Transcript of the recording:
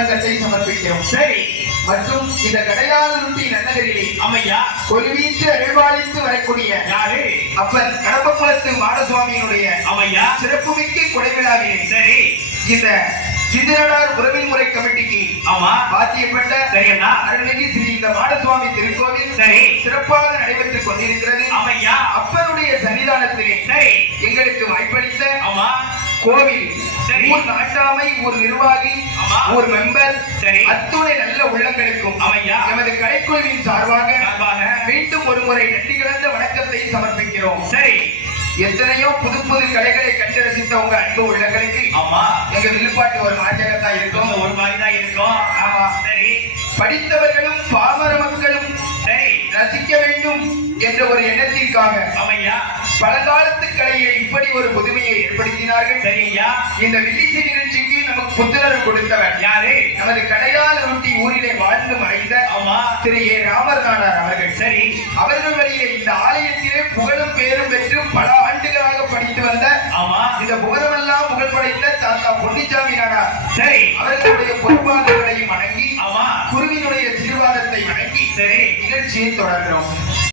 வணக்கத்தை சமர்ப்பிக்கிறோம். சரி. மற்றும் இந்த கடையாளருட்டி நன்னகரிலே அம்மையா கொலுவீட்டு அருள்பாலித்து வரக்கூடிய யாரு? அப்பன் கடம்பக்குளத்து மாடசுவாமியினுடைய அம்மையா சிறப்புமிக்க கொடைவிழாவிலே சரி இந்த இந்திரனார் உறவின் முறை கமிட்டிக்கு ஆமா பாத்தியப்பட்ட சரியண்ணா அருள்மிகு ஸ்ரீ இந்த மாடசுவாமி திருக்கோவில் சரி சிறப்பாக நடைபெற்றுக் கொண்டிருக்கிறது. அம்மையா அப்பனுடைய சன்னிதானத்திலே சரி எங்களுக்கு வாய்ப்பளித்த ஆமா கோவில் சரி. ஊர் நாட்டாமை, ஊர் நிர்வாகி, ஆமா. ஊர் மெம்பர், சரி. அத்துணை நல்ல உள்ளங்களுக்கும் அம்மையா எமது கலைக்குழுவின் சார்பாக சார்பாக மீண்டும் ஒரு முறை நன்றி கலந்த வணக்கத்தை சமர்ப்பிக்கிறோம். சரி எத்தனையோ புது புது கலைகளை கண்டு ரசித்த உங்க அன்பு உள்ளங்களுக்கு ஆமா எங்க வில்லுப்பாட்டு ஒரு மாற்றத்தான் இருக்கும். ஒரு மாதிரி தான் இருக்கும். ஆமா. சரி படித்தவர்களும் பாமர மக்களும் சரி ரசிக்க வேண்டும் என்ற ஒரு எண்ணத்திற்காக அம்மையா பழங்காலத்து கலையை இப்படி ஒரு புதுமையை ஏற்படுத்தினார்கள். சரி ஐயா இந்த வில்லிசை நிகழ்ச்சிக்கு நமக்கு புத்துணர்வு கொடுத்தவர் யாரு? நமது கடையாளருட்டி ஊரிலே வாழ்ந்து மறைந்த ஆமா திரு ஏ ராமர் நாடார் அவர்கள். சரி அவர்கள் வழியே இந்த ஆலயத்திலே புகழும் பேரும் பெற்று பல ஆண்டுகளாக படித்து வந்த ஆமா இந்த புகழமெல்லாம் புகழ் படைத்த தாத்தா பொன்னிச்சாமி நாடார் சரி அவர்களுடைய பொறுப்பாளர்களையும் வணங்கி ஆமா குருவினுடைய சீர்வாதத்தை வணங்கி சரி நிகழ்ச்சியை தொடர்கிறோம்.